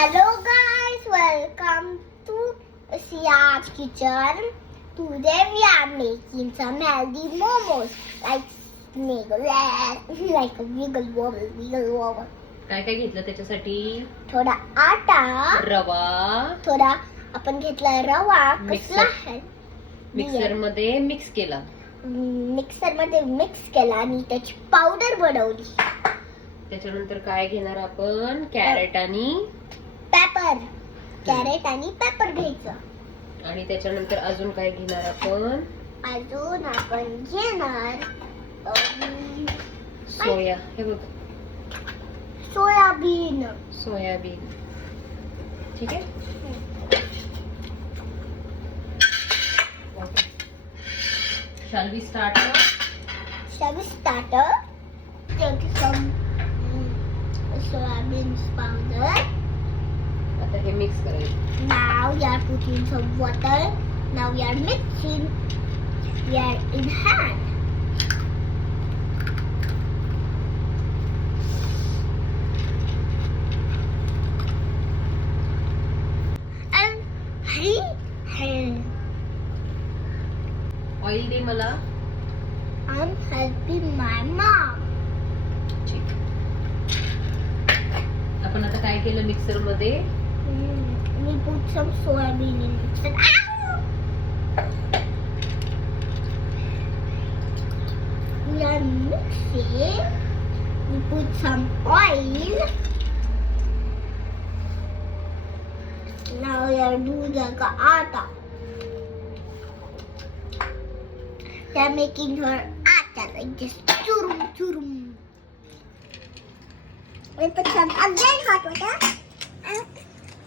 Hello guys, welcome to Sia's kitchen. Today we are making some healthy momos like sniggle, like a wiggle wobble. काय काय घेतलं त्याच्यासाठी? थोडा आटा, रवा, थोडा आपण घेतला रवा, कसला आहे मिक्सर मध्ये मिक्स केला. मिक्सर मध्ये मिक्स केला आणि त्याची पावडर बनवली. त्याच्यानंतर काय घेणार आपण? कॅरेट आणि पेपर. कॅरेट आणि पेपर घ्यायचं. आणि त्याच्यानंतर अजून काय घेणार आपण? अजून आपण घेणार सोया. हे बघ, सोयाबीन. सोयाबीन. ठीक आहे. Shall we start now? Shall we start? Take some soybean powder. आता हे मिक्स करायचं. Now we are putting some water. Now we are mixing. We are in hand. And oil दे मला. I'm helping my mom. ठीक. आपण आता काय केलं मिक्सर मध्ये? We put some soybean in it. We are mixing. We put some oil. Now we are doing like a atta. They are making her atta like this. Churum churum. We put some again hot water.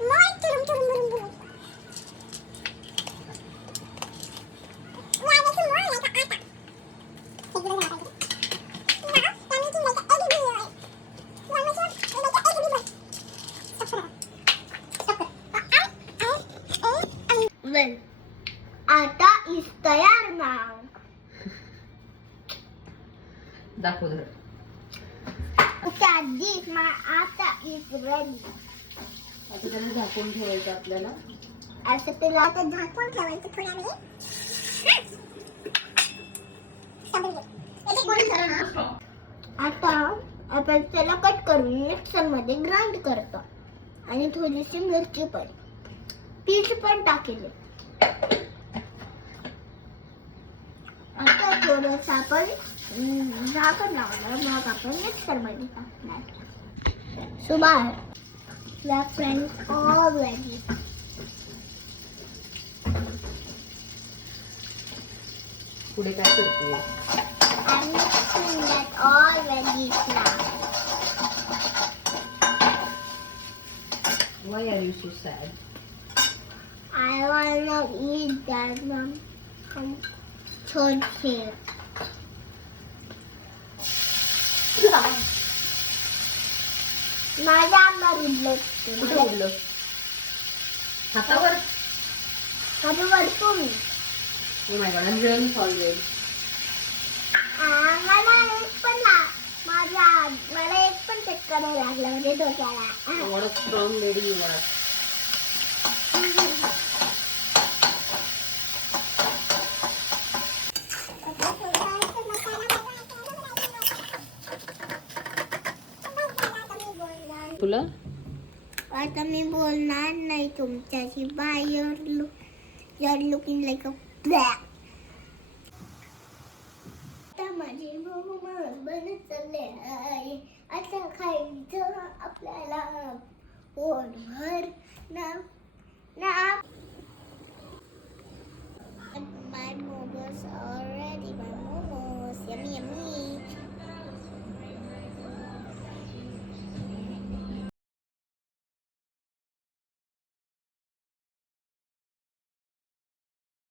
More churum churum churum churum. Yeah, this is more like a atta. Take it out. Well, atta is तयार now. दाखव जरा. Look at this, my atta is ready. आता त्याला झाकून ठेवायचं आपल्याला. असं त्याला आता झाकून ठेवायचं थोड्या वेळ. आता आपण त्याला कट करून मिक्सर मध्ये ग्राइंड करतो आणि थोडीशी मिरची पण पीठ पण टाकले. आता थोडस आपण झाकण लावलं मग आपण मिक्सर मध्ये टाकणार. Subhash we are friends already. पुढे काय करते? I'm mixing that already now. Why are you so sad? I wanna eat that one. Third here. माझ्या अंगावर उडलं. कुठे उडलं? हातावर? माझं वरतून. Oh my god, I'm really sorry. मला एक पण चटका नाही लागला म्हणजे डोक्याला. What a strong lady you are. तुला? आता मी बोलणार नाही तुमच्याशी. Bye. You're looking like a black. आता माझे मोमोज बनत चालले आहे. आता खायचं आपल्याला पोटभर ना